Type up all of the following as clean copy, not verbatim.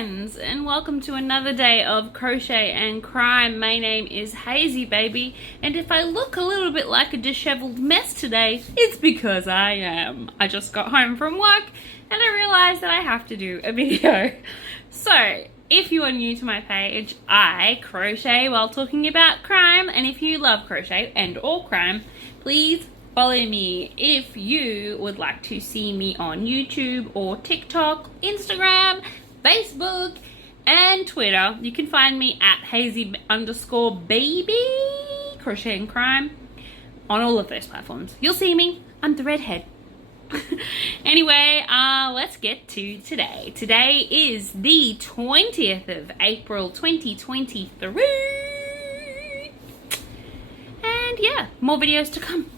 friends, and welcome to another day of Crochet and Crime. My name is Hazy Baby, and if I look a little bit like a disheveled mess today, it's because I am. I just got home from work and I realized that I have to do a video. So, if you are new to my page, I crochet while talking about crime, and if you love crochet and or crime, please follow me. If you would like to see me on YouTube or TikTok, Instagram, Facebook, and Twitter, you can find me at hazy_baby, Crochet and Crime, on all of those platforms. You'll see me. I'm the redhead. Anyway, let's get to today. Today is the 20th of April, 2023. And yeah, more videos to come.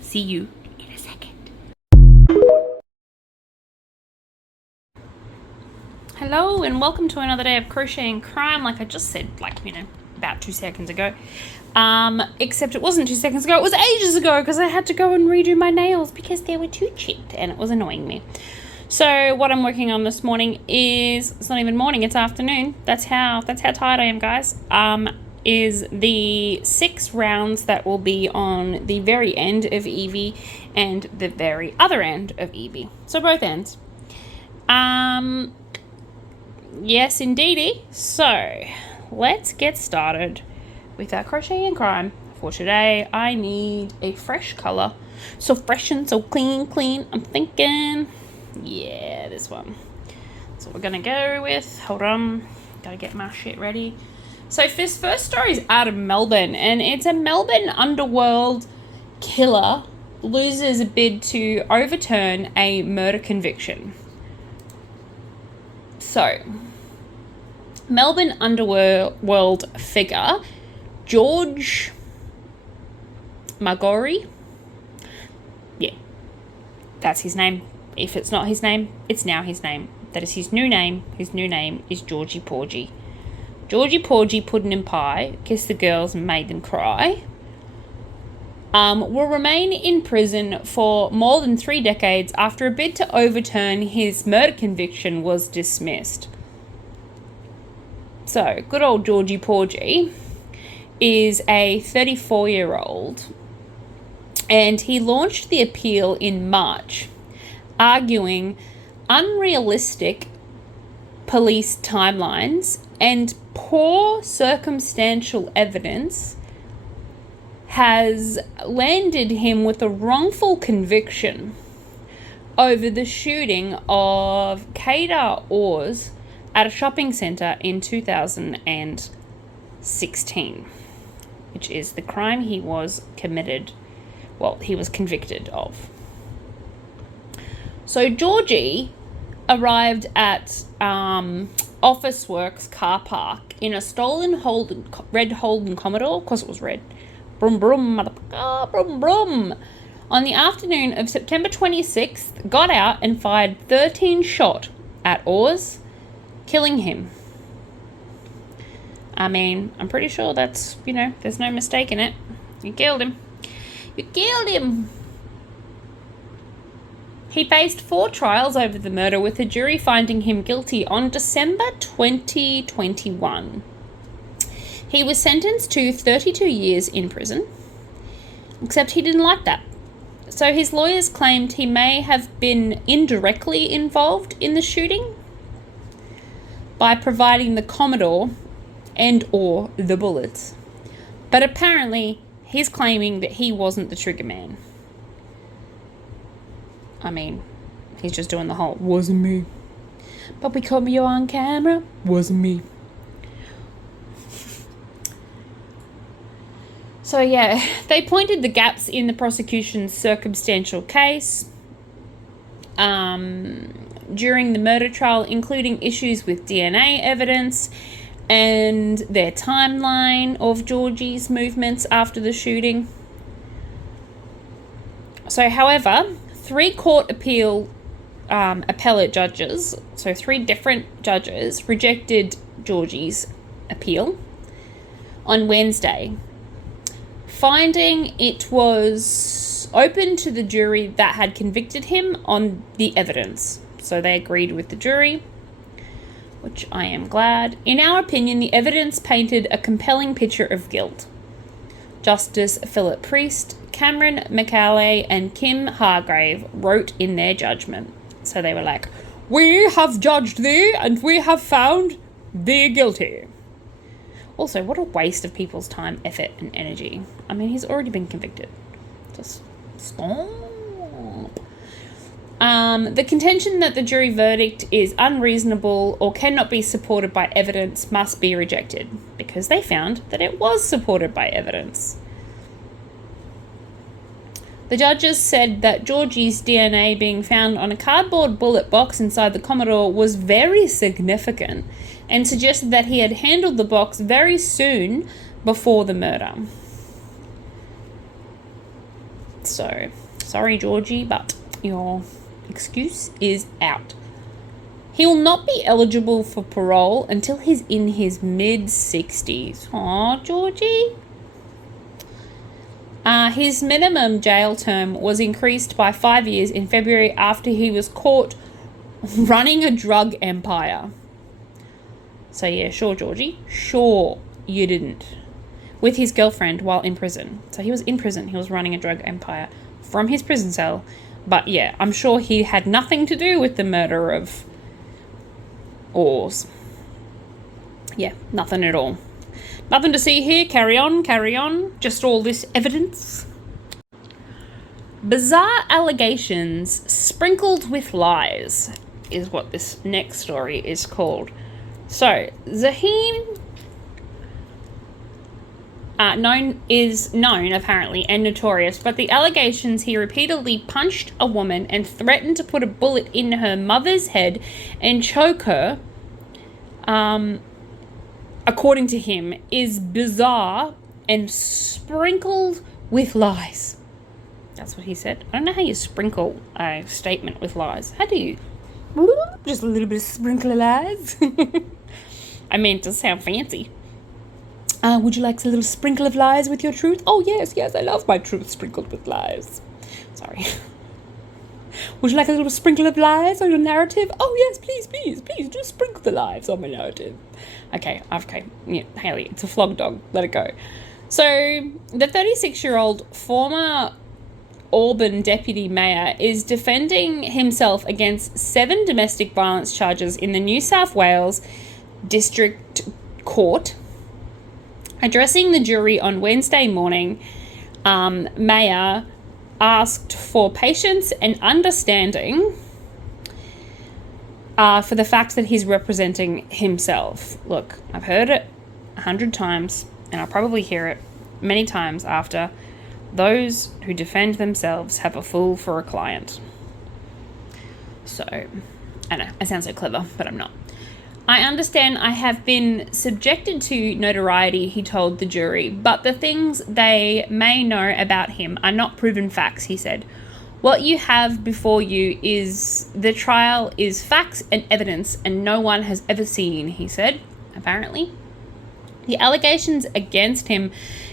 See you in a second. Hello and welcome to another day of Crochet and Crime. Like I just said, about 2 seconds ago. Except it wasn't 2 seconds ago, it was ages ago, because I had to go and redo my nails because they were too chipped and it was annoying me. So what I'm working on this morning is, it's not even morning, it's afternoon. That's how tired I am, guys. Is the 6 rounds that will be on the very end of Evie and the very other end of Evie. So both ends. Yes, indeedy. So let's get started with our Crochet and Crime. For today, I need a fresh color. So fresh and so clean. I'm thinking, yeah, this one. That's what we're gonna go with. Hold on, gotta get my shit ready. So this first story is out of Melbourne, and it's a Melbourne underworld killer loses a bid to overturn a murder conviction. So, Melbourne underworld figure George Margori, yeah, that's his name. If it's not his name, it's now his name. That is his new name. His new name is Georgie Porgy. Georgie Porgy, pudding and pie, kissed the girls and made them cry, will remain in prison for more than 3 decades after a bid to overturn his murder conviction was dismissed. So, good old Georgie Porgy is a 34-year-old, and he launched the appeal in March, arguing unrealistic police timelines and poor circumstantial evidence has landed him with a wrongful conviction over the shooting of Kadar Oars at a shopping centre in 2016, which is the crime he was convicted of. So Georgie arrived at Officeworks car park in a stolen red Holden Commodore, because it was red. Brum brum, motherfucker, brum brum. On the afternoon of September 26th, got out and fired 13 shots at Oars, killing him. I mean, I'm pretty sure that's, there's no mistake in it. You killed him. You killed him. He faced 4 trials over the murder, with the jury finding him guilty on December 2021. He was sentenced to 32 years in prison, except he didn't like that. So his lawyers claimed he may have been indirectly involved in the shooting by providing the Commodore and or the bullets. But apparently he's claiming that he wasn't the trigger man. I mean, he's just doing the whole, wasn't me. But we caught you on camera, wasn't me. So yeah, they pointed the gaps in the prosecution's circumstantial case during the murder trial, including issues with DNA evidence and their timeline of Georgie's movements after the shooting. So, however, 3 court appellate judges, so 3 different judges, rejected Georgie's appeal on Wednesday, finding it was open to the jury that had convicted him on the evidence. So they agreed with the jury. which I am glad. In our opinion, the evidence painted a compelling picture of guilt. Justice Philip Priest, Cameron McCauley, and Kim Hargrave wrote in their judgment. So they were like, "We have judged thee, and we have found thee guilty." Also, what a waste of people's time, effort, and energy. I mean, he's already been convicted. Just stop. The contention that the jury verdict is unreasonable or cannot be supported by evidence must be rejected, because they found that it was supported by evidence. The judges said that Georgie's DNA being found on a cardboard bullet box inside the Commodore was very significant, and suggested that he had handled the box very soon before the murder. So, sorry Georgie, but your excuse is out. He will not be eligible for parole until he's in his mid-60s. Aw, Georgie. His minimum jail term was increased by 5 years in February after he was caught running a drug empire. So yeah, sure, Georgie. Sure, you didn't. With his girlfriend while in prison. So he was in prison. He was running a drug empire from his prison cell. But yeah, I'm sure he had nothing to do with the murder of Oars. Yeah, nothing at all. Nothing to see here. Carry on, carry on. Just all this evidence. Bizarre allegations sprinkled with lies is what this next story is called. So, Zaheen is known apparently and notorious, but the allegations he repeatedly punched a woman and threatened to put a bullet in her mother's head and choke her, according to him, is bizarre and sprinkled with lies. That's what he said. I don't know how you sprinkle a statement with lies. How do you? Just a little bit of sprinkle of lies. I mean, it does sound fancy. Would you like a little sprinkle of lies with your truth? Oh, yes, I love my truth sprinkled with lies. Sorry. Would you like a little sprinkle of lies on your narrative? Oh, yes, please, do sprinkle the lies on my narrative. Okay, yeah, Haley, it's a flog dog. Let it go. So, the 36-year-old former Auburn deputy mayor is defending himself against 7 domestic violence charges in the New South Wales District Court. Addressing the jury on Wednesday morning, Mayor asked for patience and understanding for the fact that he's representing himself. Look, I've heard it 100 times, and I'll probably hear it many times after. Those who defend themselves have a fool for a client. So, I know, I sound so clever, but I'm not. I understand I have been subjected to notoriety, he told the jury, but the things they may know about him are not proven facts, he said. What you have before you is the trial is facts and evidence, and no one has ever seen, he said, apparently. The allegations against him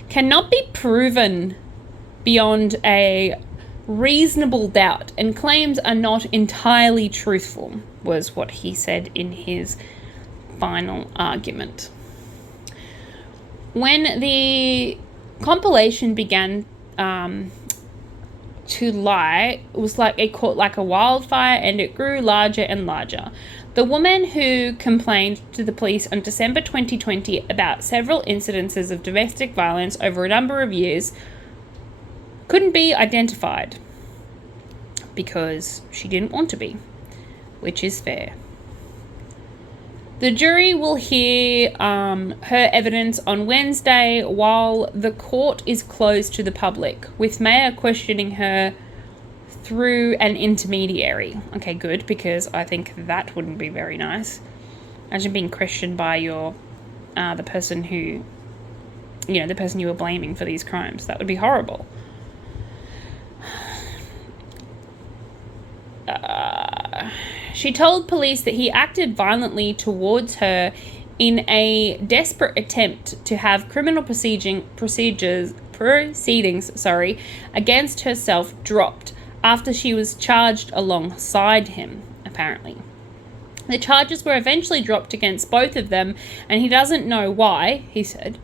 cannot be proven beyond a reasonable doubt, and claims are not entirely truthful, was what he said in his final argument. When the compilation began to lie, it was like it caught like a wildfire, and it grew larger and larger. The woman who complained to the police on December 2020 about several incidences of domestic violence over a number of years couldn't be identified because she didn't want to be, which is fair. The jury will hear her evidence on Wednesday while the court is closed to the public, with Mayer questioning her through an intermediary. Okay, good, because I think that wouldn't be very nice. Imagine being questioned by your the person who, the person you were blaming for these crimes. That would be horrible. She told police that he acted violently towards her in a desperate attempt to have criminal proceedings against herself dropped after she was charged alongside him, apparently. The charges were eventually dropped against both of them, and he doesn't know why, he said,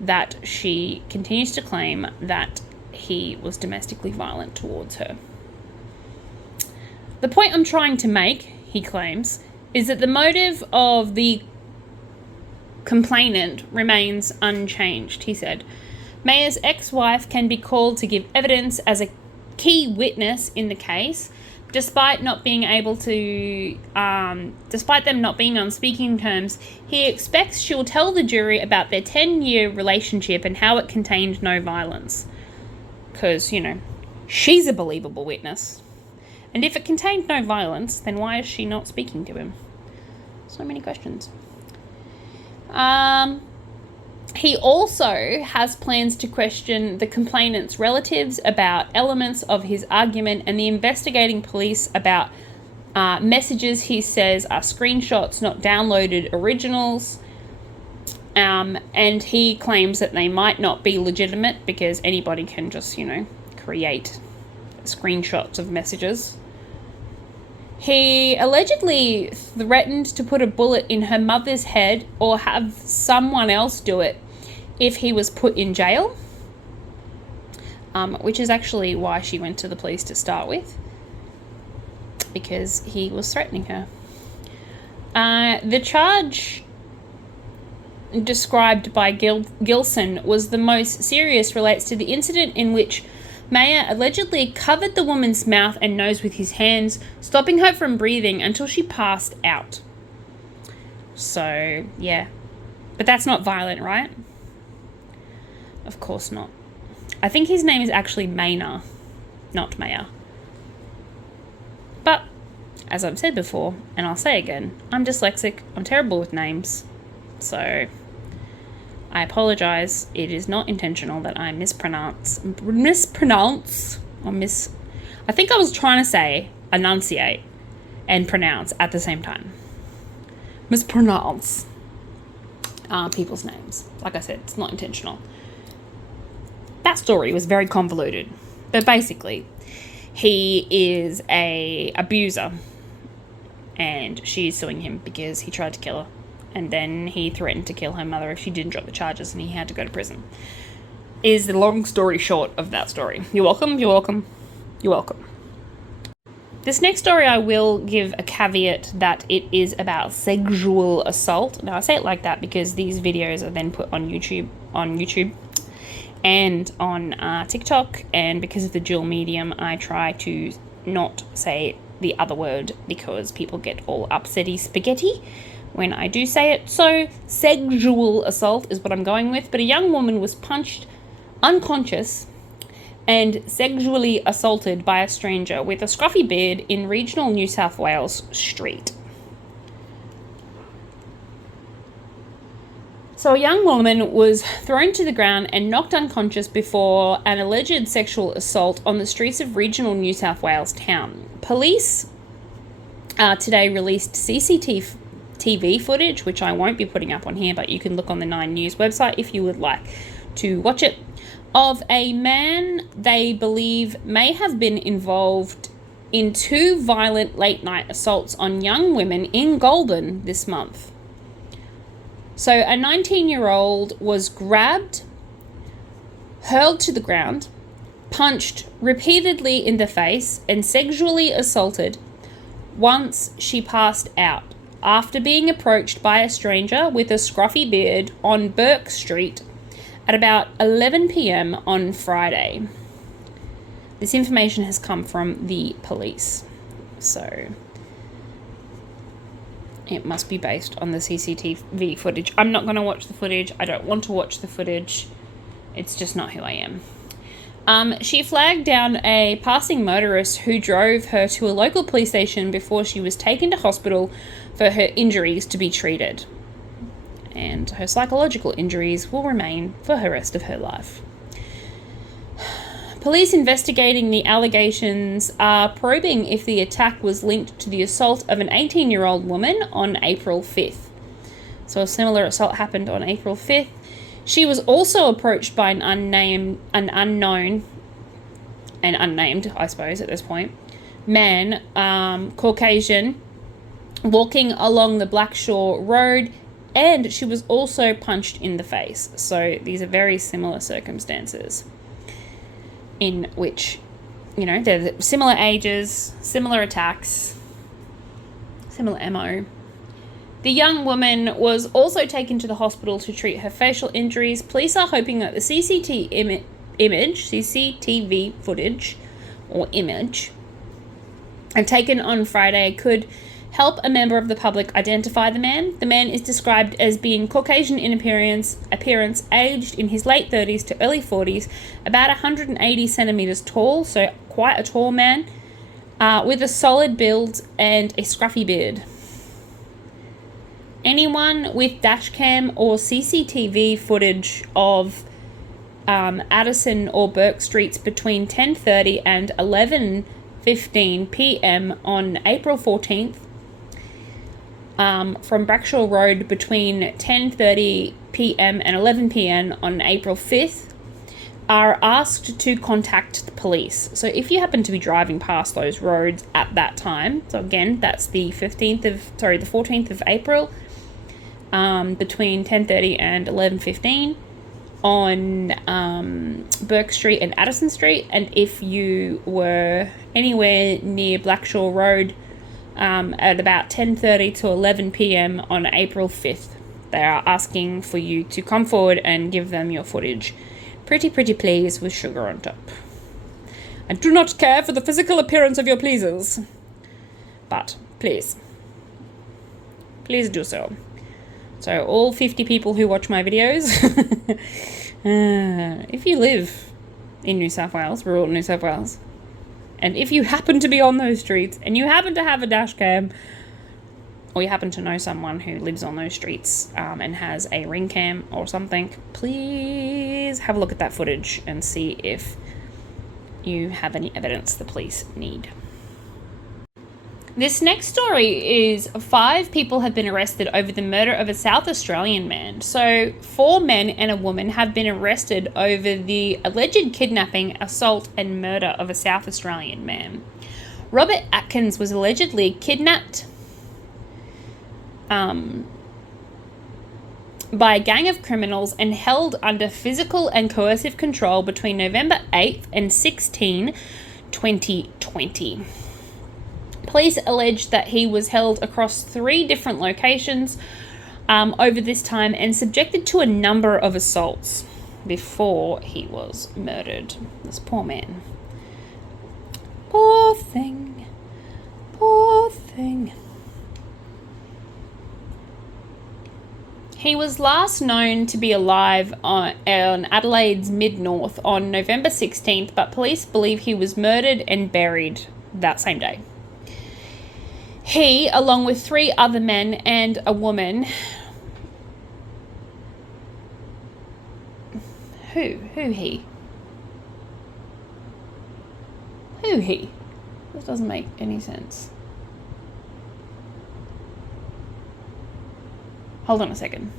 that she continues to claim that he was domestically violent towards her. The point I'm trying to make, he claims, is that the motive of the complainant remains unchanged, he said. Maya's ex-wife can be called to give evidence as a key witness in the case, despite them not being on speaking terms. He expects she'll tell the jury about their 10-year relationship and how it contained no violence. Because, she's a believable witness. And if it contained no violence, then why is she not speaking to him? So many questions. He also has plans to question the complainant's relatives about elements of his argument, and the investigating police about messages he says are screenshots, not downloaded originals. And he claims that they might not be legitimate because anybody can just, create screenshots of messages. He allegedly threatened to put a bullet in her mother's head or have someone else do it if he was put in jail, which is actually why she went to the police to start with, because he was threatening her. The charge described by Gilson was the most serious, relates to the incident in which Maya allegedly covered the woman's mouth and nose with his hands, stopping her from breathing until she passed out. So, yeah. But that's not violent, right? Of course not. I think his name is actually Maynard, not Maya. But, as I've said before, and I'll say again, I'm dyslexic, I'm terrible with names, so I apologise. It is not intentional that I mispronounce, I think I was trying to say enunciate and pronounce at the same time. Mispronounce people's names. Like I said, it's not intentional. That story was very convoluted, but basically, he is a abuser, and she's suing him because he tried to kill her. And then he threatened to kill her mother if she didn't drop the charges, and he had to go to prison. Is the long story short of that story. You're welcome, you're welcome, you're welcome. This next story, I will give a caveat that it is about sexual assault. Now, I say it like that because these videos are then put on YouTube and on TikTok, and because of the dual medium, I try to not say the other word because people get all upsetty spaghetti when I do say it. So sexual assault is what I'm going with. But a young woman was punched unconscious and sexually assaulted by a stranger with a scruffy beard in regional New South Wales street. So a young woman was thrown to the ground and knocked unconscious before an alleged sexual assault on the streets of regional New South Wales town. Police today released CCTV footage, which I won't be putting up on here, but you can look on the 9 News website if you would like to watch it, of a man they believe may have been involved in 2 violent late-night assaults on young women in Goulburn this month. So a 19-year-old was grabbed, hurled to the ground, punched repeatedly in the face, and sexually assaulted once she passed out after being approached by a stranger with a scruffy beard on Burke Street at about 11 p.m. on Friday. This information has come from the police, so it must be based on the CCTV footage. I'm not going to watch the footage. I don't want to watch the footage. It's just not who I am. She flagged down a passing motorist who drove her to a local police station before she was taken to hospital for her injuries to be treated. And her psychological injuries will remain for the rest of her life. Police investigating the allegations are probing if the attack was linked to the assault of an 18-year-old woman on April 5th. So a similar assault happened on April 5th. She was also approached by an unnamed, I suppose at this point, man, Caucasian, walking along the Blackshore Road, and she was also punched in the face. So these are very similar circumstances in which, you know, they're similar ages, similar attacks, similar MO. The young woman was also taken to the hospital to treat her facial injuries. Police are hoping that the CCTV footage or image and taken on Friday could help a member of the public identify the man. The man is described as being Caucasian in appearance, aged in his late 30s to early 40s, about 180 centimeters tall, so quite a tall man, with a solid build and a scruffy beard. Anyone with dashcam or CCTV footage of Addison or Burke Streets between 10:30 and 11:15 p.m. on April 14th, from Brackshaw Road between 10:30 p.m. and 11 p.m. on April 5th, are asked to contact the police. So if you happen to be driving past those roads at that time, so again, that's the 14th of April, between 10:30 and 11:15 on Burke Street and Addison Street, and if you were anywhere near Blackshaw Road at about 10:30 to 11 p.m. on April 5th, they are asking for you to come forward and give them your footage. Pretty please, with sugar on top. I do not care for the physical appearance of your pleasers, but please do so. So all 50 people who watch my videos, if you live in New South Wales, rural New South Wales, and if you happen to be on those streets and you happen to have a dash cam, or you happen to know someone who lives on those streets and has a ring cam or something, please have a look at that footage and see if you have any evidence the police need. This next story is 5 people have been arrested over the murder of a South Australian man. So 4 men and a woman have been arrested over the alleged kidnapping, assault and murder of a South Australian man. Robert Atkins was allegedly kidnapped by a gang of criminals and held under physical and coercive control between November 8th and 16, 2020. Police allege that he was held across 3 different locations over this time and subjected to a number of assaults before he was murdered. This poor man. Poor thing. Poor thing. He was last known to be alive on Adelaide's Mid-North on November 16th, but police believe he was murdered and buried that same day. He, along with 3 other men and a woman... Who he? Who he? This doesn't make any sense. Hold on a second.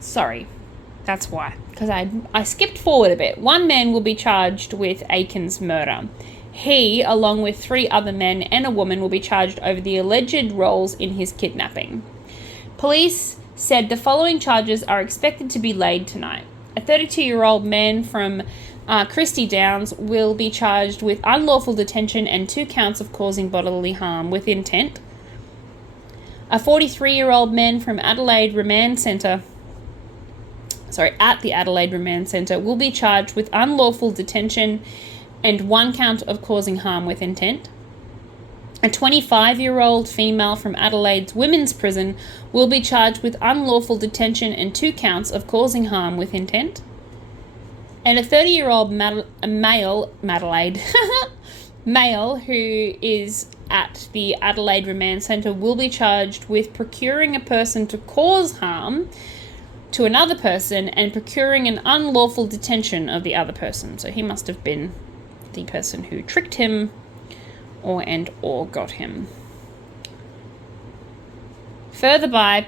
Sorry. That's why. Because I skipped forward a bit. 1 man will be charged with Aiken's murder. He, along with 3 other men and a woman, will be charged over the alleged roles in his kidnapping. Police said the following charges are expected to be laid tonight. A 32-year-old man from Christie Downs will be charged with unlawful detention and 2 counts of causing bodily harm with intent. A 43-year-old man from at the Adelaide Remand Centre will be charged with unlawful detention and 1 count of causing harm with intent. A 25-year-old female from Adelaide's Women's Prison will be charged with unlawful detention and 2 counts of causing harm with intent. And a 30-year-old male who is at the Adelaide Remand Centre will be charged with procuring a person to cause harm to another person and procuring an unlawful detention of the other person. So he must have been the person who tricked him or got him. Further by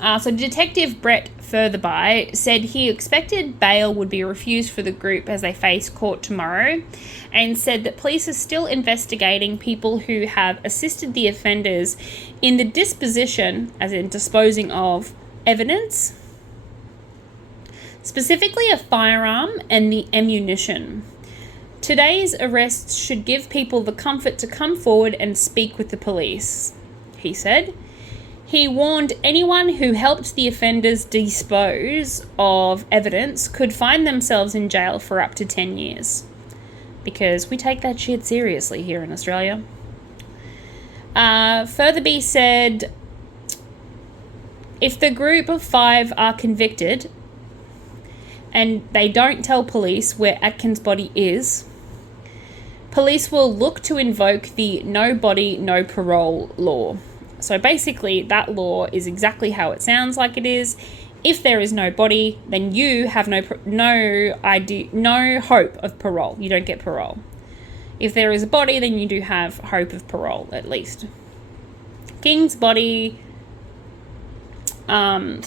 So Detective Brett Furtherby said he expected bail would be refused for the group as they face court tomorrow, and said that police are still investigating people who have assisted the offenders in the disposition, as in disposing of, evidence, specifically a firearm and the ammunition. Today's arrests should give people the comfort to come forward and speak with the police, he said. He warned anyone who helped the offenders dispose of evidence could find themselves in jail for up to 10 years. Because we take that shit seriously here in Australia. Furtherby said, if the group of 5 are convicted and they don't tell police where Atkins' body is, police will look to invoke the no body, no parole law. So basically, that law is exactly how it sounds like it is. If there is no body, then you have no hope of parole. You don't get parole. If there is a body, then you do have hope of parole, at least. King's body... The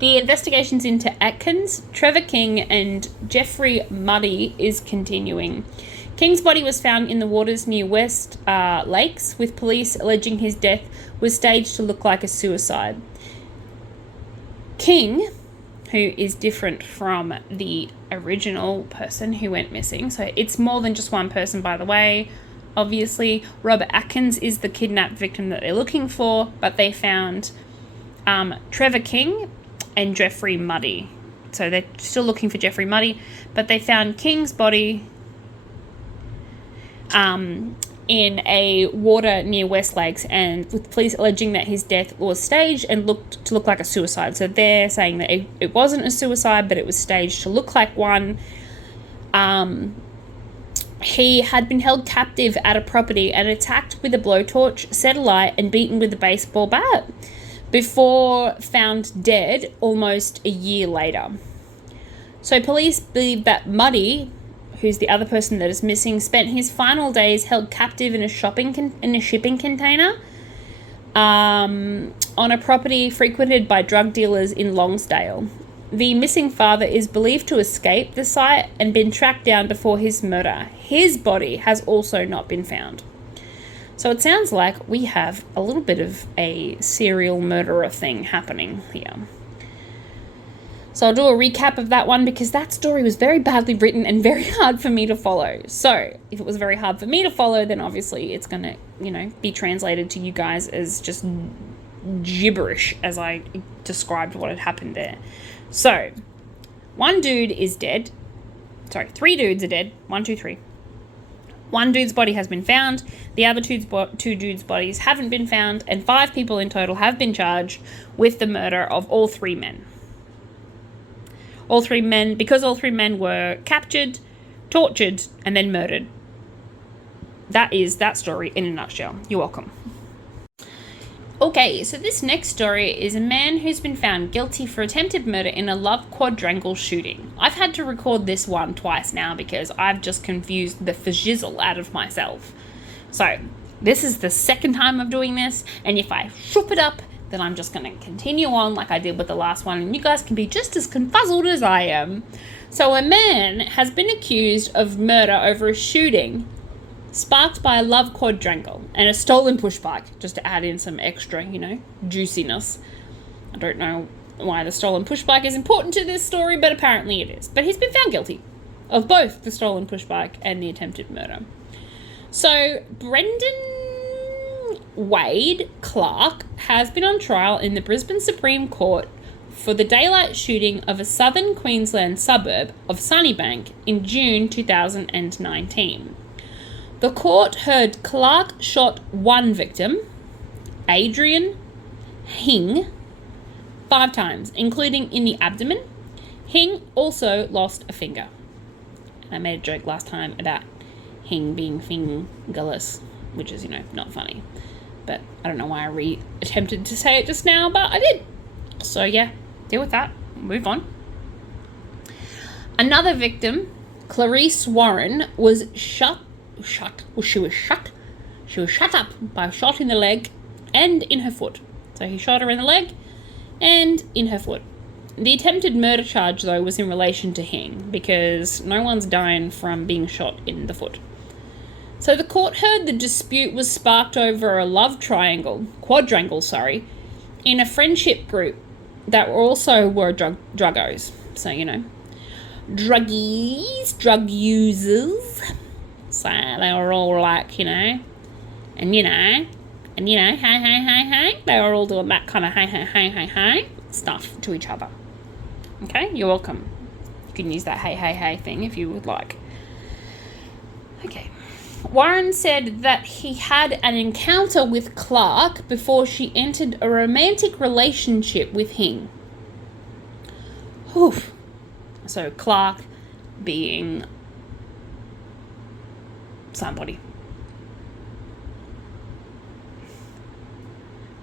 investigations into Atkins, Trevor King, and Jeffrey Muddy is continuing. King's body was found in the waters near West Lakes, with police alleging his death was staged to look like a suicide. King, who is different from the original person who went missing, so it's more than just one person, by the way. Obviously, Robert Atkins is the kidnapped victim that they're looking for, but they found Trevor King and Jeffrey Muddy. So they're still looking for Jeffrey Muddy, but they found King's body in a water near West Lakes, and with police alleging that his death was staged and looked to look like a suicide. So they're saying that it wasn't a suicide, but it was staged to look like one. He had been held captive at a property and attacked with a blowtorch, set alight, and beaten with a baseball bat before found dead almost a year later. So police believe that Muddy, who's the other person that is missing, spent his final days held captive in a shipping container on a property frequented by drug dealers in Longsdale. The missing father is believed to escape the site and been tracked down before his murder. His body has also not been found. So it sounds like we have a little bit of a serial murderer thing happening here. So I'll do a recap of that one because that story was very badly written and very hard for me to follow. So if it was very hard for me to follow, then obviously it's going to, be translated to you guys as just gibberish as I described what had happened there. So, one dude is dead. Sorry, 3 dudes are dead. 1, 2, 3. One dude's body has been found. The other 2 dudes' bodies haven't been found. And 5 people in total have been charged with the murder of all 3 men. Because all 3 men were captured, tortured, and then murdered. That is that story in a nutshell. You're welcome. Okay, so this next story is a man who's been found guilty for attempted murder in a love quadrangle shooting. I've had to record this one twice now because I've just confused the fajizzle out of myself. So, this is the second time I'm doing this, and if I shoop it up, then I'm just going to continue on like I did with the last one, and you guys can be just as confuzzled as I am. So, a man has been accused of murder over a shooting sparked by a love quadrangle and a stolen push bike, just to add in some extra, juiciness. I don't know why the stolen push bike is important to this story, but apparently it is. But he's been found guilty of both the stolen push bike and the attempted murder. So, Brendan Wade Clark has been on trial in the Brisbane Supreme Court for the daylight shooting of a southern Queensland suburb of Sunnybank in June 2019. The court heard Clark shot one victim, Adrian Hing, 5 times, including in the abdomen. Hing also lost a finger. I made a joke last time about Hing being fingerless, which is, not funny. But I don't know why I attempted to say it just now, but I did. So yeah, deal with that. Move on. Another victim, Clarice Warren, was she was shot up by a shot in the leg and in her foot. So he shot her in the leg and in her foot. The attempted murder charge, though, was in relation to Hing, because no one's dying from being shot in the foot. So the court heard the dispute was sparked over a love quadrangle, in a friendship group that also were druggos. So, druggies, drug users. So they were all like, hey, they were all doing that kind of hey stuff to each other. Okay, you're welcome. You can use that hey thing if you would like. Okay. Warren said that he had an encounter with Clark before she entered a romantic relationship with him. Oof. So Clark being somebody.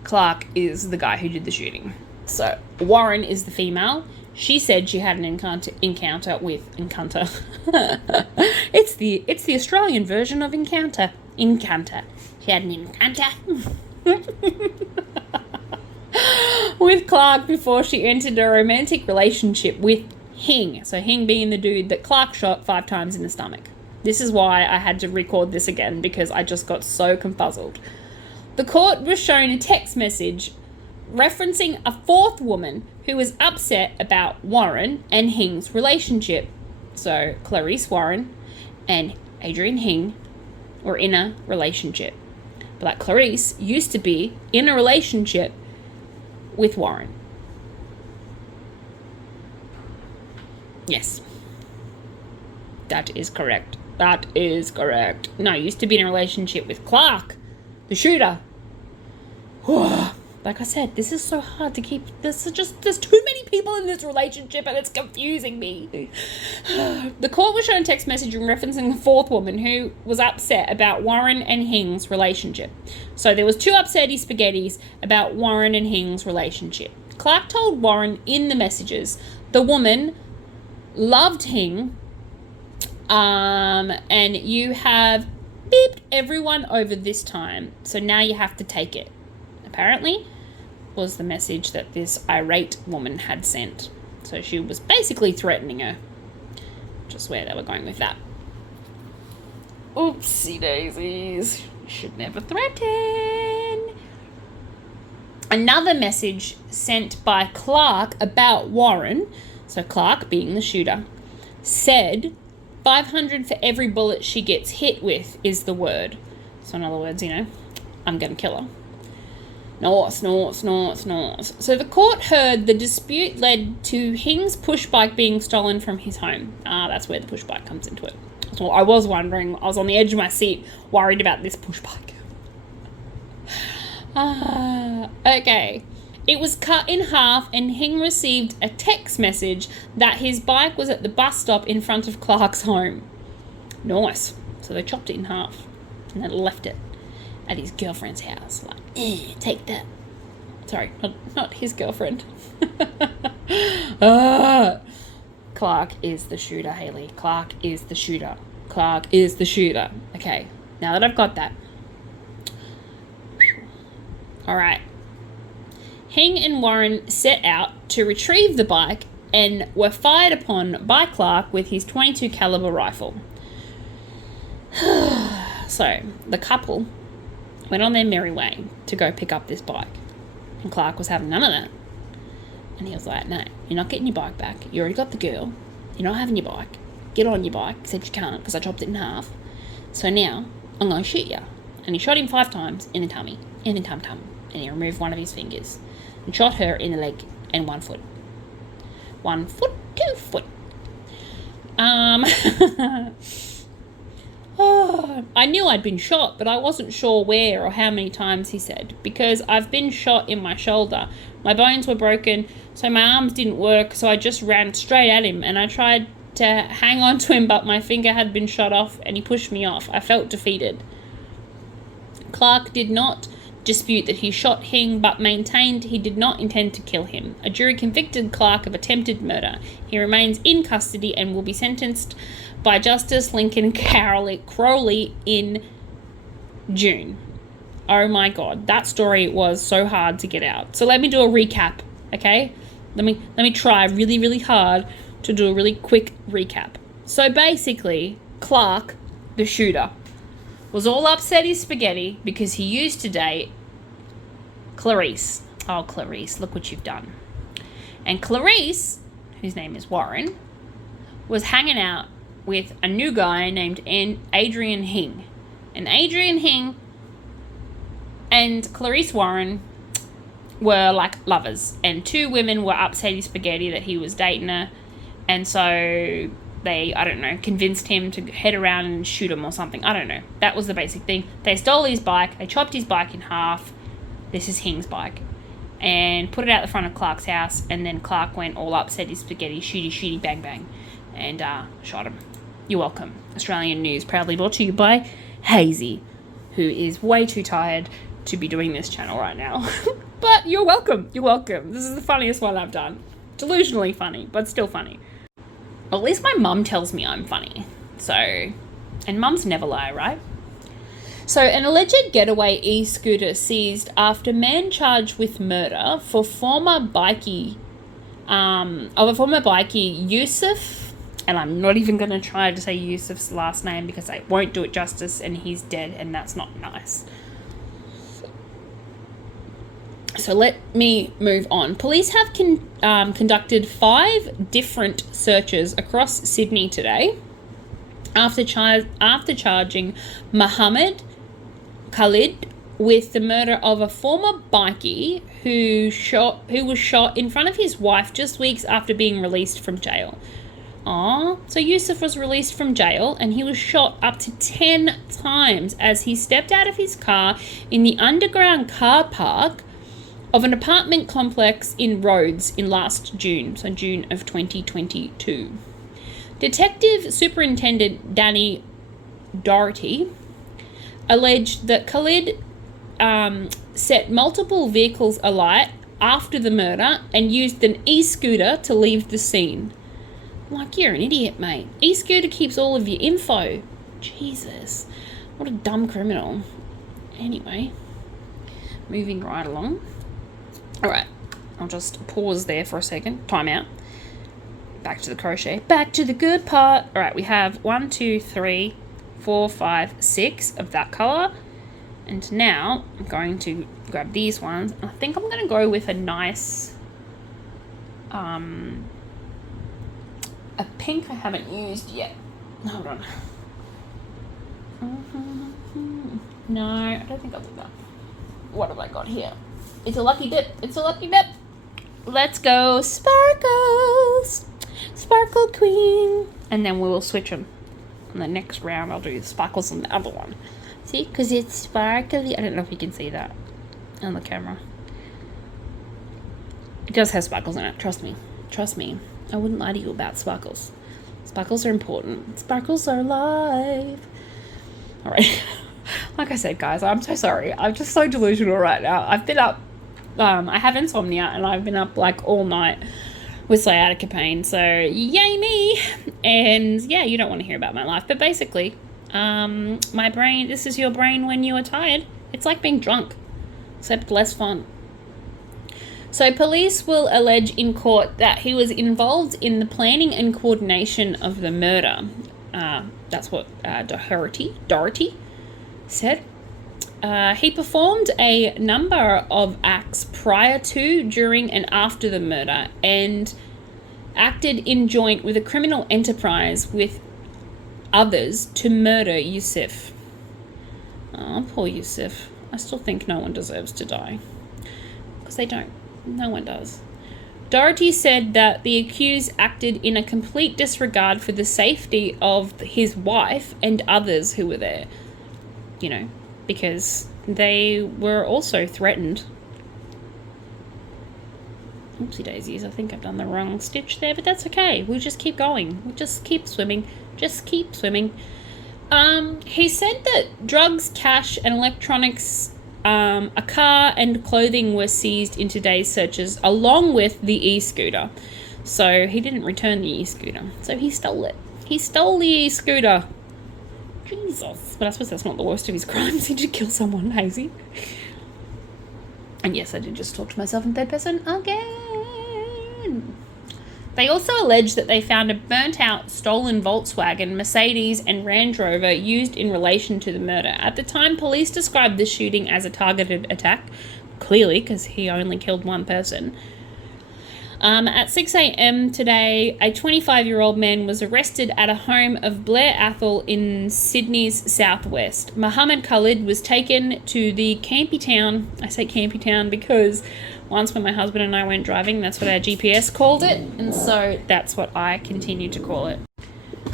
Clark is the guy who did the shooting. So Warren is the female. She said she had an encounter with Encounter. It's the Australian version of encounter. Encounter. She had an encounter with Clark before she entered a romantic relationship with Hing. So Hing being the dude that Clark shot 5 times in the stomach. This is why I had to record this again, because I just got so confuzzled. The court was shown a text message referencing a 4th woman who was upset about Warren and Hing's relationship. So Clarice Warren and Adrian Hing were in a relationship. But Clarice used to be in a relationship with Warren. Yes. That is correct. That is correct. No, used to be in a relationship with Clark, the shooter. Like I said, this is so hard to keep. There's too many people in this relationship and it's confusing me. The court was shown text messaging referencing the 4th woman who was upset about Warren and Hing's relationship. So there was 2 upsetty spaghettis about Warren and Hing's relationship. Clark told Warren in the messages the woman loved Hing, and you have beeped everyone over this time, so now you have to take it. Apparently, was the message that this irate woman had sent. So she was basically threatening her. Just where they were going with that. Oopsie daisies. You should never threaten. Another message sent by Clark about Warren, so Clark being the shooter, said 500 for every bullet she gets hit with is the word. So in other words, I'm going to kill her. North. So the court heard the dispute led to Hing's push bike being stolen from his home. That's where the push bike comes into it. So I was wondering, I was on the edge of my seat, worried about this push bike. Okay. It was cut in half and Hing received a text message that his bike was at the bus stop in front of Clark's home. Nice. So they chopped it in half and then left it at his girlfriend's house. Like, take that. Sorry, not his girlfriend. Clark is the shooter, Haley. Clark is the shooter. Clark is the shooter. Okay, now that I've got that. All right. Hing and Warren set out to retrieve the bike and were fired upon by Clark with his .22 caliber rifle. So, the couple went on their merry way to go pick up this bike. And Clark was having none of that. And he was like, no, you're not getting your bike back. You already got the girl. You're not having your bike. Get on your bike. He said you can't because I chopped it in half. So now, I'm going to shoot you. And he shot him 5 times in the tummy, in the tum-tum. And he removed one of his fingers. And shot her in the leg and 1 foot. 1 foot, 2 foot. I knew I'd been shot, but I wasn't sure where or how many times, he said, because I've been shot in my shoulder. My bones were broken, so my arms didn't work, so I just ran straight at him, and I tried to hang on to him, but my finger had been shot off, and he pushed me off. I felt defeated. Clark did not dispute that he shot Hing, but maintained he did not intend to kill him. A jury convicted Clark of attempted murder. He remains in custody and will be sentenced by Justice Lincoln Crowley in June. Oh my God, that story was so hard to get out. So let me do a recap, okay? Let me try really, really hard to do a really quick recap. So basically, Clark, the shooter, was all upset his spaghetti because he used to date Clarice. Oh, Clarice, look what you've done. And Clarice, whose name is Warren, was hanging out with a new guy named Adrian Hing. And Adrian Hing and Clarice Warren were like lovers. And two women were upset his spaghetti that he was dating her. And so they, I don't know, convinced him to head around and shoot him or something. I don't know. That was the basic thing. They stole his bike. They chopped his bike in half. This is Hing's bike. And put it out the front of Clark's house. And then Clark went all upset his spaghetti, shooty, shooty, bang, bang. And shot him. You're welcome. Australian News proudly brought to you by Hazy, who is way too tired to be doing this channel right now. But you're welcome. You're welcome. This is the funniest one I've done. Delusionally funny, but still funny. Well, at least my mum tells me I'm funny. So, and mums never lie, right? So, an alleged getaway e-scooter seized after man charged with murder for a former bikie Yusuf. And I'm not even going to try to say Yusuf's last name because I won't do it justice, and he's dead, and that's not nice. So let me move on. Police have conducted 5 different searches across Sydney today after charging Muhammad Khalid with the murder of a former bikie who was shot in front of his wife just weeks after being released from jail. So Yusuf was released from jail and he was shot up to 10 times as he stepped out of his car in the underground car park of an apartment complex in Rhodes in last June, so June of 2022. Detective Superintendent Danny Doherty alleged that Khalid set multiple vehicles alight after the murder and used an e-scooter to leave the scene. Like, you're an idiot, mate. E-scooter keeps all of your info. Jesus. What a dumb criminal. Anyway. Moving right along. Alright. I'll just pause there for a second. Time out. Back to the crochet. Back to the good part. Alright, we have 1, 2, 3, 4, 5, 6 of that colour. And now I'm going to grab these ones. I think I'm going to go with a nice... a pink I haven't used yet. Hold on. No, I don't think I'll do that. What have I got here? It's a lucky dip. It's a lucky dip. Let's go sparkles. Sparkle queen. And then we will switch them. On the next round, I'll do the sparkles on the other one. See? Because it's sparkly. I don't know if you can see that on the camera. It does have sparkles in it. Trust me. Trust me. I wouldn't lie to you about sparkles. Sparkles are important. Sparkles are alive. All right. Like I said, guys, I'm so sorry. I'm just so delusional right now. I've been up. I have insomnia, and I've been up like all night with sciatica pain. So yay me. And yeah, you don't want to hear about my life. But basically, my brain. This is your brain when you are tired. It's like being drunk, except less fun. So police will allege in court that he was involved in the planning and coordination of the murder. That's what Doherty said. He performed a number of acts prior to, during, and after the murder and acted in joint with a criminal enterprise with others to murder Yusuf. Oh, poor Yusuf. I still think no one deserves to die. Because they don't. No one does. Doherty said that the accused acted in a complete disregard for the safety of his wife and others who were there. You know, because they were also threatened. Oopsie daisies, I think I've done the wrong stitch there, but that's okay. We'll just keep going. We'll just keep swimming. Just keep swimming. He said that drugs, cash, and electronics, a car and clothing were seized in today's searches, along with the e-scooter. So he didn't return the e-scooter. So he stole it. He stole the e-scooter. Jesus. But I suppose that's not the worst of his crimes. He did kill someone, Hazy. And yes, I did just talk to myself in third person again. They also allege that they found a burnt-out, stolen Volkswagen, Mercedes, and Range Rover used in relation to the murder. At the time, police described this shooting as a targeted attack, clearly, because he only killed one person. At 6 a.m. today, a 25-year-old man was arrested at a home of Blair Athol in Sydney's southwest. Muhammad Khalid was taken to the campy town. I say campy town because once when my husband and I went driving, that's what our GPS called it, and so that's what I continue to call it.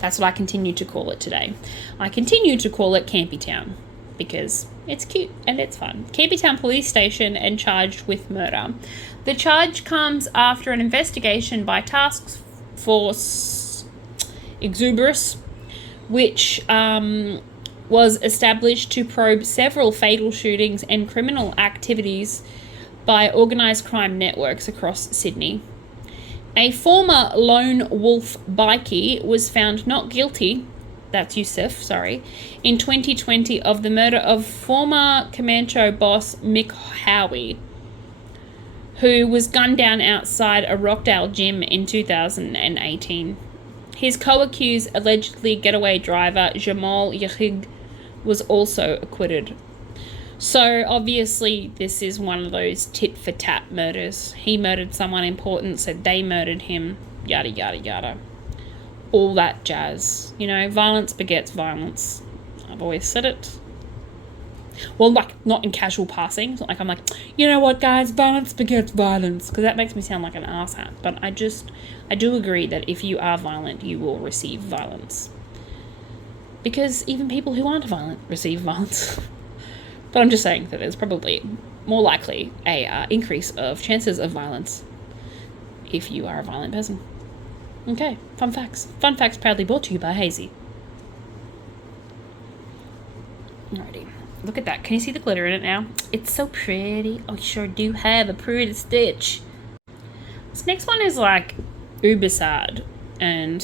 That's what I continue to call it today. I continue to call it Campy Town because it's cute and it's fun. Campy Town Police Station and charged with murder. The charge comes after an investigation by Task Force Exuberus, which was established to probe several fatal shootings and criminal activities by organised crime networks across Sydney. A former lone wolf bikie was found not guilty, that's Yusuf, sorry, in 2020 of the murder of former Comanche boss Mick Howie, who was gunned down outside a Rockdale gym in 2018. His co-accused, allegedly getaway driver Jamal Yahig was also acquitted. So obviously this is one of those tit-for-tat murders. He murdered someone important, so they murdered him, yada yada yada. All that jazz. You know, violence begets violence. I've always said it. Well, like, not in casual passing. It's not like I'm like, you know what, guys, violence begets violence. Because that makes me sound like an asshat. But I do agree that if you are violent, you will receive violence. Because even people who aren't violent receive violence. But I'm just saying that there's probably more likely a increase of chances of violence if you are a violent person. Okay, fun facts. Fun facts proudly brought to you by Hazy. Alrighty. Look at that. Can you see the glitter in it now? It's so pretty. I sure do have a pretty stitch. This next one is like uber sad. And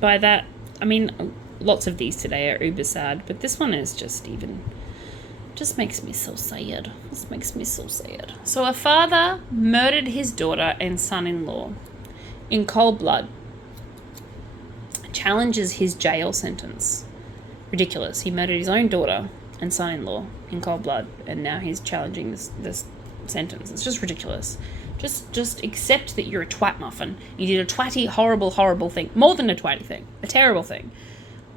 by that, I mean, lots of these today are uber sad. But this one is just makes me so sad. This makes me so sad. So a father murdered his daughter and son-in-law in cold blood. Challenges his jail sentence. Ridiculous. He murdered his own daughter and son-in-law in cold blood, and now he's challenging this sentence. It's just ridiculous. Just accept that you're a twat muffin. You did a twatty, horrible thing. More than a twatty thing. A terrible thing.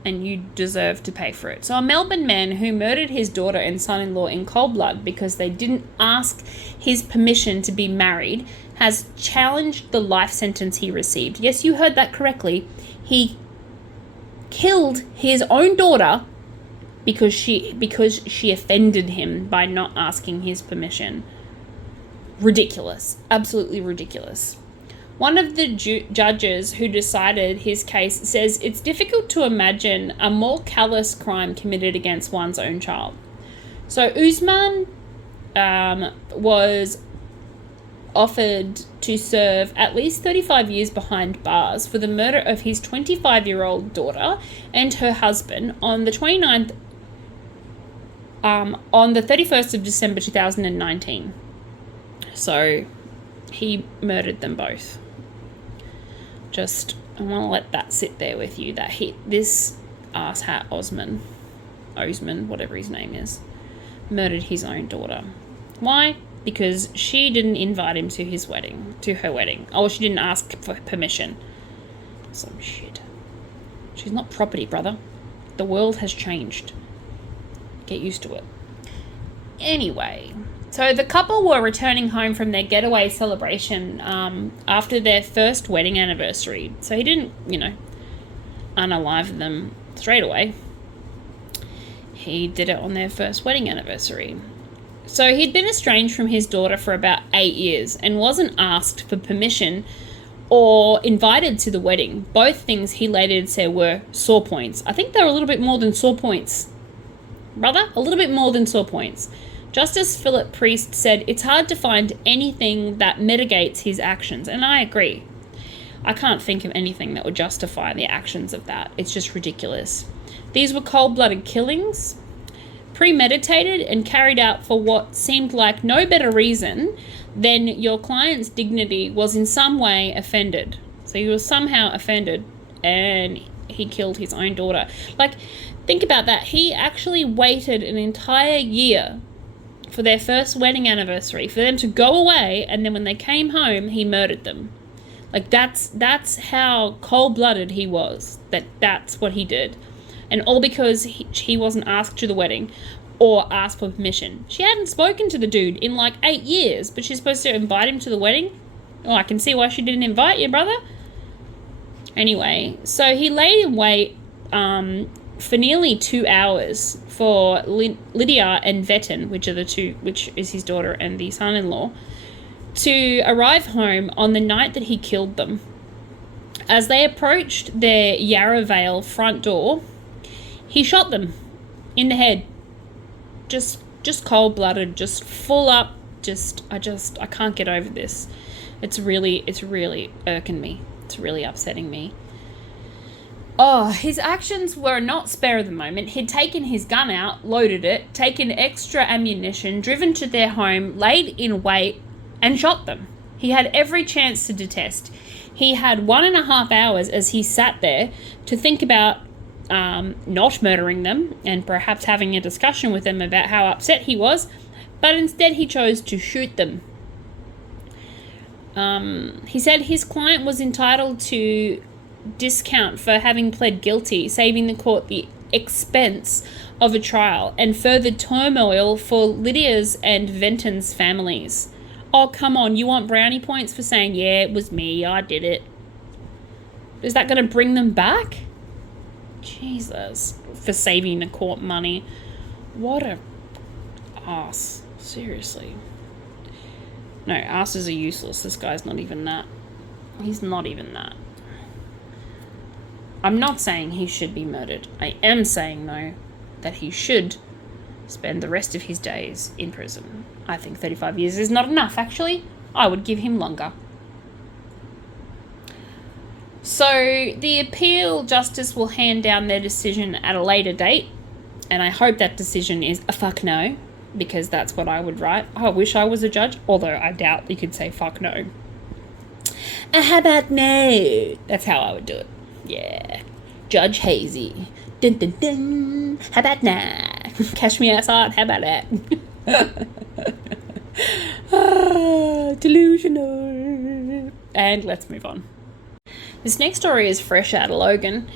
And you deserve to pay for it. So a Melbourne man who murdered his daughter and son-in-law in cold blood because they didn't ask his permission to be married has challenged the life sentence he received. Yes, you heard that correctly. He killed his own daughter because she offended him by not asking his permission. Ridiculous. Absolutely ridiculous. One of the judges who decided his case says it's difficult to imagine a more callous crime committed against one's own child. So Usman was offered to serve at least 35 years behind bars for the murder of his 25-year-old daughter and her husband on the 31st of December 2019. So he murdered them both. I want to let that sit there with you, that this asshat Osman, whatever his name is, murdered his own daughter. Why? Because she didn't invite him to her wedding. Oh, she didn't ask for permission. Some shit. She's not property, brother. The world has changed. Get used to it. Anyway, so the couple were returning home from their getaway celebration after their first wedding anniversary. So he didn't, unalive them straight away. He did it on their first wedding anniversary. So he'd been estranged from his daughter for about 8 years and wasn't asked for permission or invited to the wedding. Both things he later said were sore points. I think they're a little bit more than sore points. Brother, a little bit more than sore points. Justice Philip Priest said it's hard to find anything that mitigates his actions, and I agree. I can't think of anything that would justify the actions of that. It's just ridiculous. These were cold-blooded killings, premeditated and carried out for what seemed like no better reason than your client's dignity was in some way offended. So he was somehow offended and he killed his own daughter. Like, think about that. He actually waited an entire year for their first wedding anniversary for them to go away, and then when they came home, he murdered them. Like, that's how cold-blooded he was. That's what he did. And all because he wasn't asked to the wedding or asked for permission. She hadn't spoken to the dude in like 8 years, but she's supposed to invite him to the wedding? Oh, I can see why she didn't invite you, brother. Anyway, so he laid in wait for nearly 2 hours for Lydia and Vetten, which is his daughter and the son-in-law, to arrive home on the night that he killed them. As they approached their Yarra Vale front door, he shot them in the head. Just cold-blooded, just full up, I can't get over this. It's really irking me. It's really upsetting me. Oh, his actions were not spare of the moment. He'd taken his gun out, loaded it, taken extra ammunition, driven to their home, laid in wait, and shot them. He had every chance to detest. He had 1.5 hours as he sat there to think about not murdering them and perhaps having a discussion with them about how upset he was, but instead he chose to shoot them. He said his client was entitled to discount for having pled guilty, saving the court the expense of a trial and further turmoil for Lydia's and Venton's families. Oh, come on, you want brownie points for saying, yeah, it was me, I did it. Is that going to bring them back? Jesus. For saving the court money. What a ass. Seriously. No, asses are useless. This guy's not even that. He's not even that. I'm not saying he should be murdered. I am saying, though, that he should spend the rest of his days in prison. I think 35 years is not enough, actually. I would give him longer. So the appeal justice will hand down their decision at a later date, and I hope that decision is a fuck no, because that's what I would write. I wish I was a judge, although I doubt you could say fuck no. How about no? That's how I would do it. Yeah. Judge Hazy. Dun dun dun. How about nah? Cash me outside. How about that? Delusional. And let's move on. This next story is fresh out of Logan,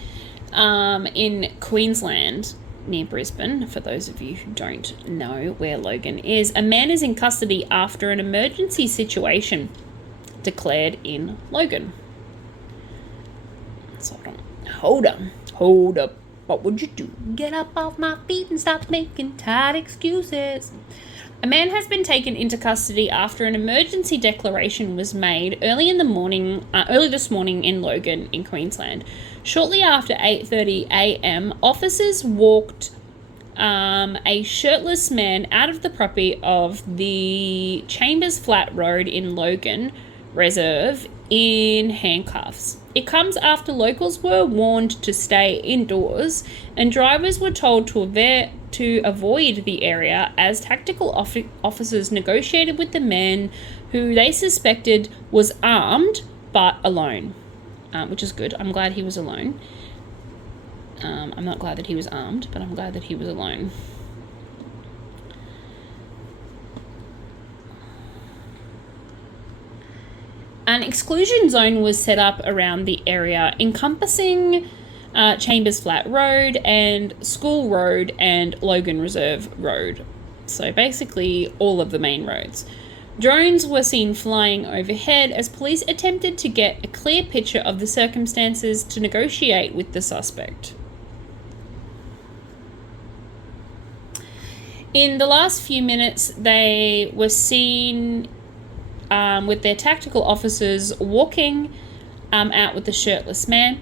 in Queensland, near Brisbane. For those of you who don't know where Logan is, a man is in custody after an emergency situation declared in Logan. So hold up. What would you do? Get up off my feet and stop making tired excuses. A man has been taken into custody after an emergency declaration was made early this morning in Logan, in Queensland. Shortly after 8:30 a.m., officers walked a shirtless man out of the property of the Chambers Flat Road in Logan Reserve in handcuffs. It comes after locals were warned to stay indoors and drivers were told to avoid the area as tactical officers negotiated with the man who they suspected was armed but alone, which is good. I'm glad he was alone. I'm not glad that he was armed, but I'm glad that he was alone. An exclusion zone was set up around the area, encompassing Chambers Flat Road and School Road and Logan Reserve Road. So basically all of the main roads. Drones were seen flying overhead as police attempted to get a clear picture of the circumstances to negotiate with the suspect. In the last few minutes, they were seen with their tactical officers walking out with the shirtless man.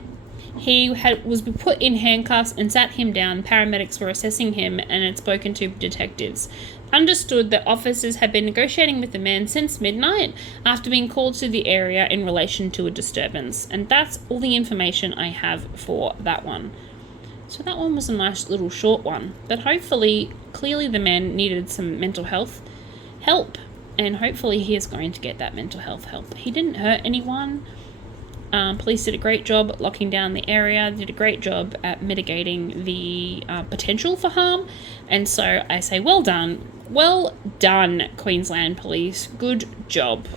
He was put in handcuffs and sat him down. Paramedics were assessing him and had spoken to detectives. Understood that officers had been negotiating with the man since midnight after being called to the area in relation to a disturbance. And that's all the information I have for that one. So that one was a nice little short one. But hopefully, clearly the man needed some mental health help. And hopefully he is going to get that mental health help. He didn't hurt anyone. Police did a great job at locking down the area, did a great job at mitigating the potential for harm. And so I say, well done. Well done, Queensland Police. Good job.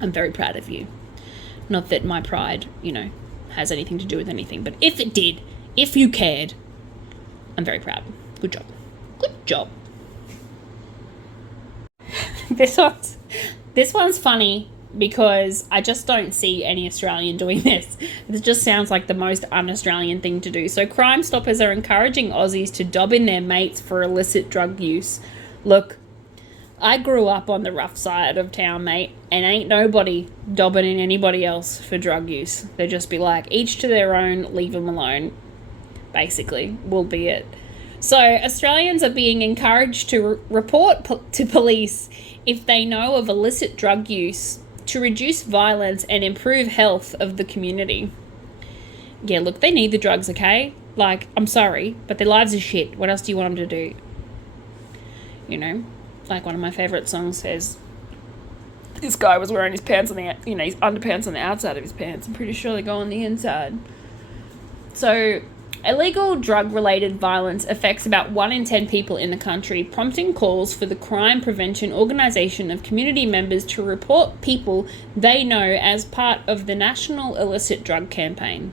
I'm very proud of you. Not that my pride, has anything to do with anything. But if it did, if you cared, I'm very proud. Good job. Good job. This one's funny because I just don't see any Australian doing this. It just sounds like the most un-Australian thing to do. So Crime Stoppers are encouraging Aussies to dob in their mates for illicit drug use. Look, I grew up on the rough side of town, mate, and ain't nobody dobbing in anybody else for drug use. They just be like, each to their own, leave them alone, basically, will be it. So Australians are being encouraged to report to police if they know of illicit drug use to reduce violence and improve health of the community. Yeah, look, they need the drugs, okay? Like, I'm sorry, but their lives are shit. What else do you want them to do? Like one of my favourite songs says, this guy was wearing his pants on the, his underpants on the outside of his pants. I'm pretty sure they go on the inside. So illegal drug-related violence affects about 1 in 10 people in the country, prompting calls for the Crime Prevention Organisation of community members to report people they know as part of the National Illicit Drug Campaign.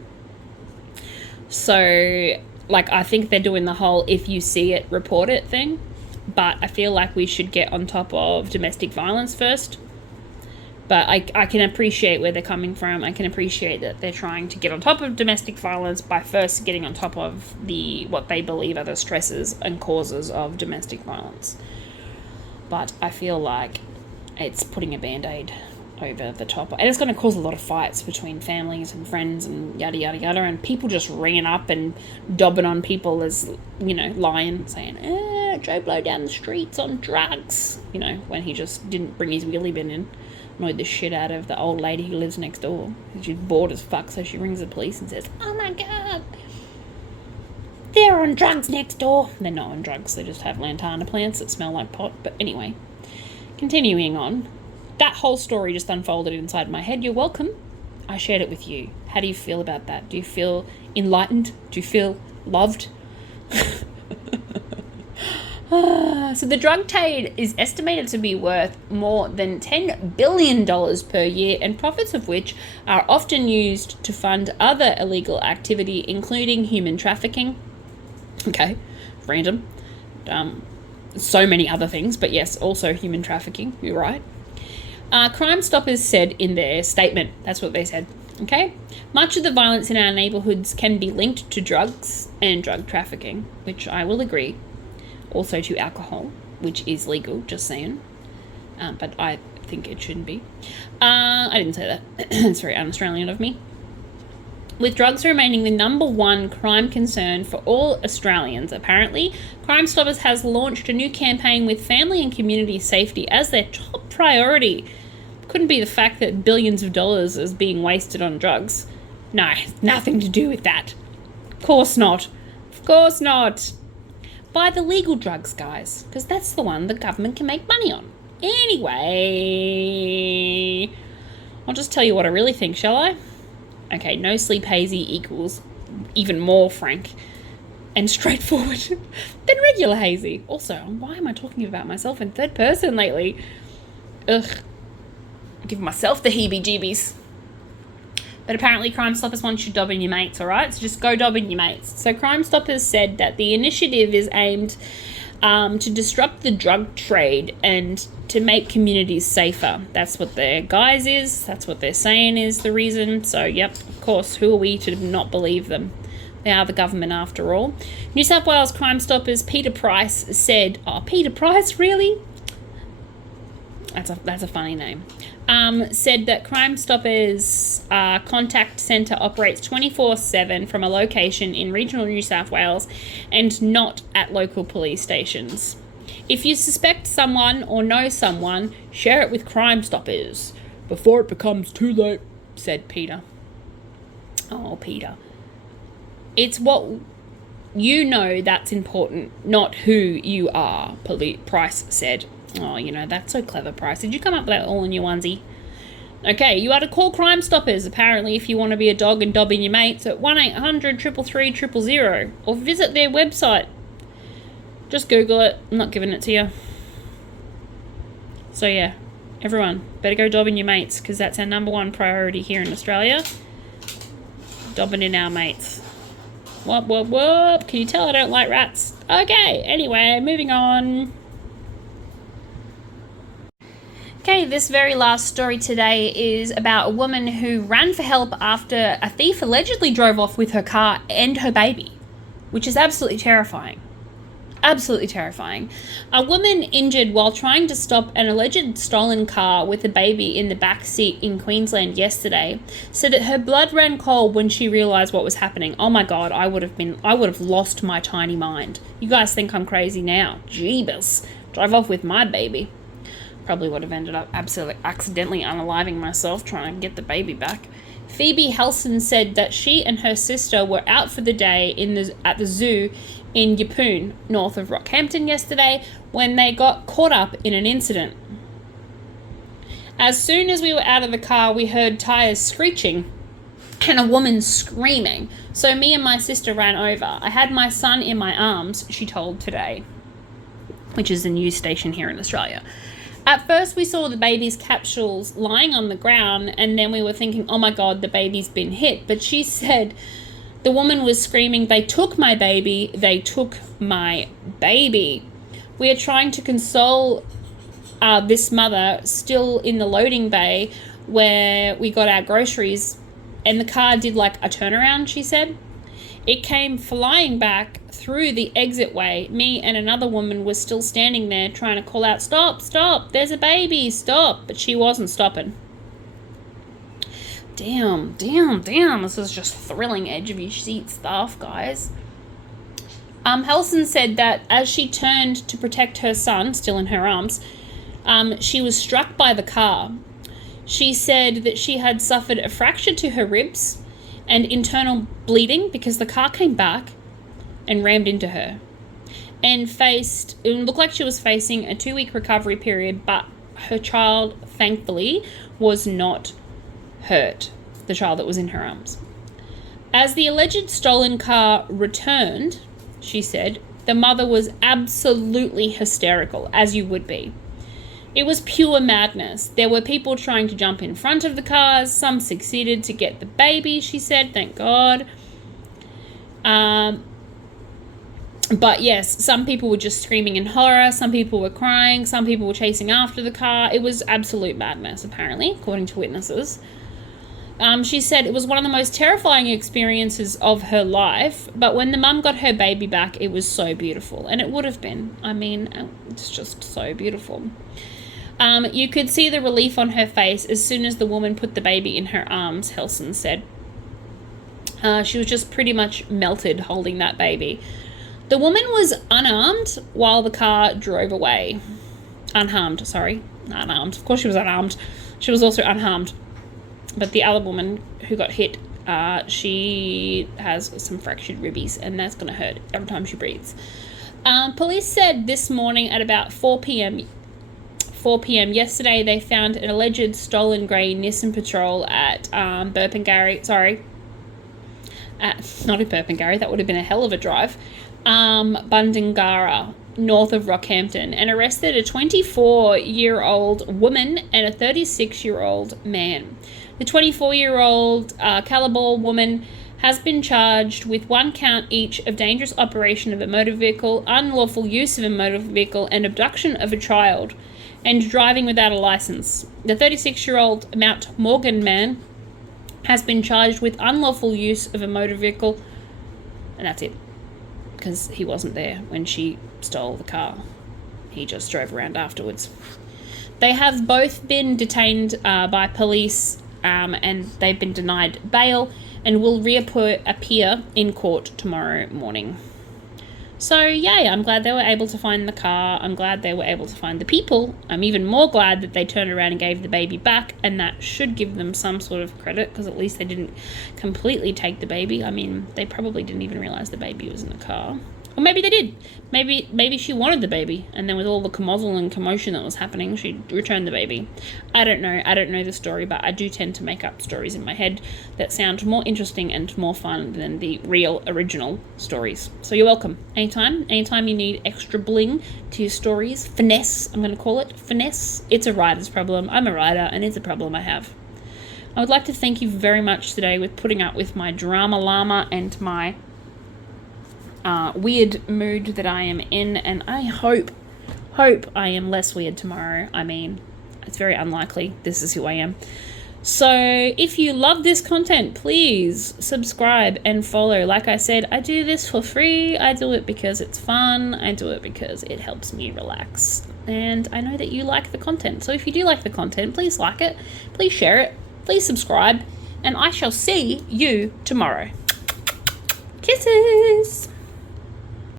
So, I think they're doing the whole if you see it, report it thing, but I feel like we should get on top of domestic violence first. But I can appreciate where they're coming from. I can appreciate that they're trying to get on top of domestic violence by first getting on top of what they believe are the stresses and causes of domestic violence. But I feel like it's putting a Band-Aid over the top. And it's going to cause a lot of fights between families and friends and yada, yada, yada. And people just ringing up and dobbing on people as, lying, saying, Joe Blow down the streets on drugs. When he just didn't bring his wheelie bin in. Annoyed the shit out of the old lady who lives next door. She's bored as fuck, so she rings the police and says, oh my god, they're on drugs next door. They're not on drugs, they just have lantana plants that smell like pot. But anyway, continuing on, that whole story just unfolded inside my head. You're welcome. I shared it with you. How do you feel about that? Do you feel enlightened? Do you feel loved? So the drug trade is estimated to be worth more than $10 billion per year, and profits of which are often used to fund other illegal activity, including human trafficking. Okay, random. So many other things, but yes, also human trafficking. You're right. Crime Stoppers said in their statement, that's what they said. Okay, much of the violence in our neighbourhoods can be linked to drugs and drug trafficking, which I will agree. Also to alcohol, which is legal, just saying. But I think it shouldn't be. I didn't say that. It's very un-Australian of me. With drugs remaining the number one crime concern for all Australians, apparently, Crime Stoppers has launched a new campaign with family and community safety as their top priority. Couldn't be the fact that billions of dollars is being wasted on drugs. No, nothing to do with that. Of course not. Of course not. Buy the legal drugs, guys, because that's the one the government can make money on. Anyway, I'll just tell you what I really think, shall I? Okay, no sleep hazy equals even more frank and straightforward than regular hazy. Also, why am I talking about myself in third person lately? Ugh. I'm giving myself the heebie-jeebies. But apparently Crime Stoppers want you to dob in your mates, alright? So just go dob in your mates. So Crime Stoppers said that the initiative is aimed to disrupt the drug trade and to make communities safer. That's what their guise is. That's what they're saying is the reason. So, yep, of course, who are we to not believe them? They are the government after all. New South Wales Crime Stoppers Peter Price said, oh, Peter Price, really? That's a funny name. Said that Crime Stoppers contact centre operates 24/7 from a location in regional New South Wales and not at local police stations. If you suspect someone or know someone, share it with Crime Stoppers before it becomes too late, said Peter. Oh, Peter. It's what You know that's important, not who you are, Price said. Oh, that's so clever, Price. Did you come up with that all in your onesie? Okay, you are to call Crime Stoppers, apparently, if you want to be a dog and dobbing your mates at 1-800-333-000, or visit their website. Just Google it. I'm not giving it to you. So, yeah, everyone, better go dobbing your mates, because that's our number one priority here in Australia. Dobbing in our mates. Whoop, whoop, whoop. Can you tell I don't like rats? Okay, anyway, moving on. Okay, this very last story today is about a woman who ran for help after a thief allegedly drove off with her car and her baby, which is absolutely terrifying. Absolutely terrifying. A woman injured while trying to stop an alleged stolen car with a baby in the back seat in Queensland yesterday said that her blood ran cold when she realised what was happening. Oh my God, I would have lost my tiny mind. You guys think I'm crazy now? Jeebus. Drive off with my baby. Probably would have ended up absolutely accidentally unaliving myself trying to get the baby back. Phoebe Helson said that she and her sister were out for the day at the zoo in Yeppoon, north of Rockhampton yesterday, when they got caught up in an incident. As soon as we were out of the car, we heard tyres screeching and a woman screaming. So me and my sister ran over. I had my son in my arms, she told Today, which is a news station here in Australia. At first, we saw the baby's capsules lying on the ground, and then we were thinking, oh my God, the baby's been hit. But she said the woman was screaming, they took my baby, they took my baby. We are trying to console this mother still in the loading bay where we got our groceries, and the car did like a turnaround, she said. It came flying back through the exit way. Me and another woman were still standing there trying to call out, stop, stop, there's a baby, stop. But she wasn't stopping. Damn. This is just thrilling edge of your seat stuff, guys. Helson said that as she turned to protect her son, still in her arms, she was struck by the car. She said that she had suffered a fracture to her ribs and internal bleeding because the car came back and rammed into her, and it looked like she was facing a 2-week recovery period, but her child, thankfully, was not hurt, the child that was in her arms. As the alleged stolen car returned, she said, the mother was absolutely hysterical, as you would be. It was pure madness. There were people trying to jump in front of the cars. Some succeeded to get the baby, she said, thank God. But yes, some people were just screaming in horror. Some people were crying. Some people were chasing after the car. It was absolute madness, apparently, according to witnesses. She said it was one of the most terrifying experiences of her life, but when the mum got her baby back, it was so beautiful. And it would have been. I mean, it's just so beautiful. You could see the relief on her face as soon as the woman put the baby in her arms, Helson said. She was just pretty much melted holding that baby. The woman was unarmed while the car drove away. Unharmed. Of course she was unarmed. She was also unharmed. But the other woman who got hit, she has some fractured ribbies, and that's going to hurt every time she breathes. Police said this morning at about 4 p.m. yesterday, they found an alleged stolen grey Nissan Patrol at Burpengary. Not in Burpengary, that would have been a hell of a drive. Bundangara, north of Rockhampton, and arrested a 24-year-old woman and a 36-year-old man. The 24-year-old Calibre woman has been charged with 1 count each of dangerous operation of a motor vehicle, unlawful use of a motor vehicle, and abduction of a child, and driving without a license. The 36-year-old Mount Morgan man has been charged with unlawful use of a motor vehicle, and that's it, because he wasn't there when she stole the car. He just drove around afterwards. They have both been detained by police, and they've been denied bail and will reappear in court tomorrow morning. So yay, I'm glad they were able to find the car. I'm glad they were able to find the people. I'm even more glad that they turned around and gave the baby back, and that should give them some sort of credit, because at least they didn't completely take the baby. I mean, they probably didn't even realize the baby was in the car. Or maybe they did. Maybe she wanted the baby, and then with all the commozzle and commotion that was happening, she returned the baby. I don't know. I don't know the story, but I do tend to make up stories in my head that sound more interesting and more fun than the real original stories. So you're welcome. Anytime you need extra bling to your stories, finesse, I'm going to call it, finesse. It's a writer's problem. I'm a writer, and it's a problem I have. I would like to thank you very much today with putting up with my drama llama and my weird mood that I am in, and I hope I am less weird tomorrow. I mean, it's very unlikely. This is who I am. So if you love this content, please subscribe and follow. Like I said, I do this for free. I do it because it's fun. I do it because it helps me relax. And I know that you like the content. So if you do like the content, please like it, please share it, please subscribe, and I shall see you tomorrow. Kisses!